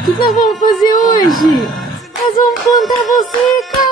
O que nós vamos fazer hoje? Nós vamos plantar você, cara!